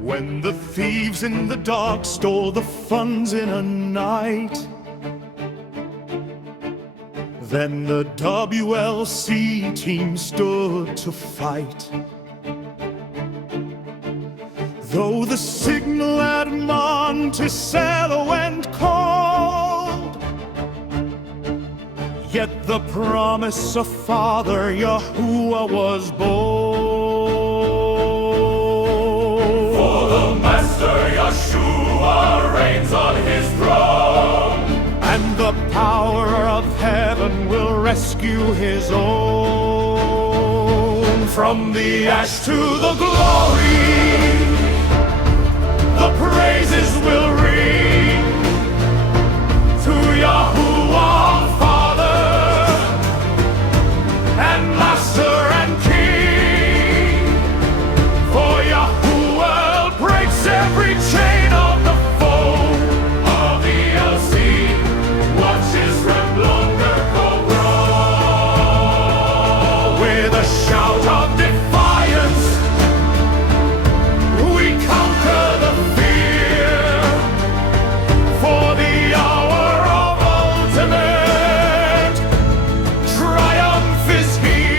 When the thieves in the dark stole the funds in a night, then the WLC team stood to fight. Though the signal at Monticello went cold, yet the promise of Father Yahuwah was bold. For the Master Yeshua reigns on his throne, and the power of heaven will rescue his own. From the ash to the glory, the praises will ring to Yahuwah, Father and Master and King. For Yahuwah breaks every chain of the foe. WLC watches from longer grow. With a shout of defiance, we conquer the fear. For the hour of ultimate triumph is here.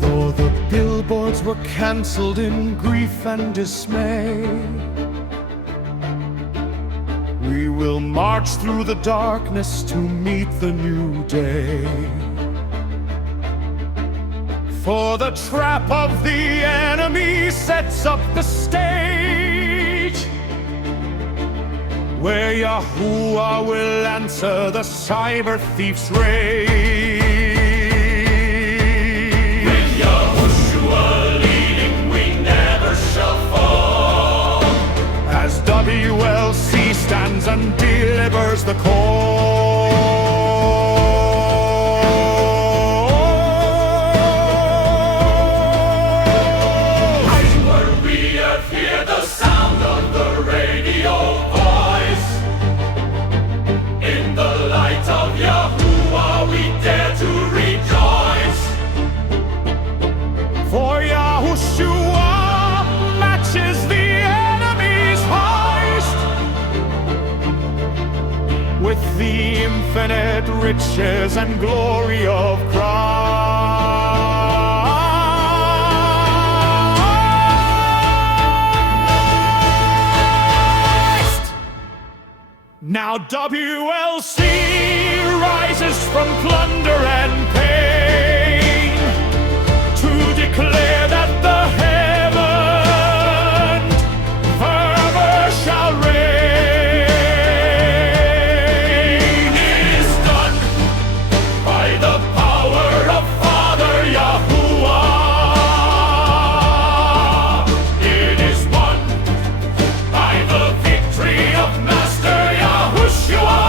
Though the billboards were cancelled in grief and dismay, we will march through the darkness to meet the new day. For the trap of the enemy sets up the stage, where Yahuwah will answer the cyber thief's rage. With Yahushua leading, we never shall fall. As WLC stands and delivers the call. Where we hear the sound of the radio voice, in the light of Yahuwah we dare to rejoice. For Yahushua matches the enemy's heist with the infinite riches and glory of Christ. Now WLC rises from plunder and pain to declare that the heaven forever shall reign. It is done by the power of Father Yahuwah. It is won by the victory of Master Yahushua.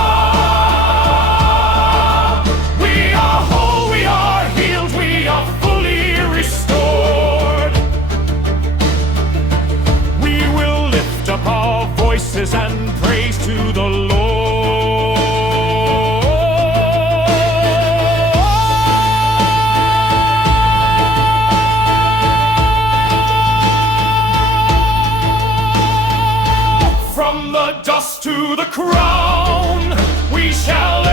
We are whole, we are healed, we are fully restored. We will lift up our voices and praise to the Lord. From the dust to the crown, we shall